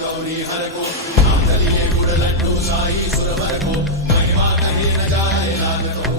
गौरी हर को नाम धलिए गुड़ लड्डू साई सुरवर को महिमा कहीं न जाए लागतो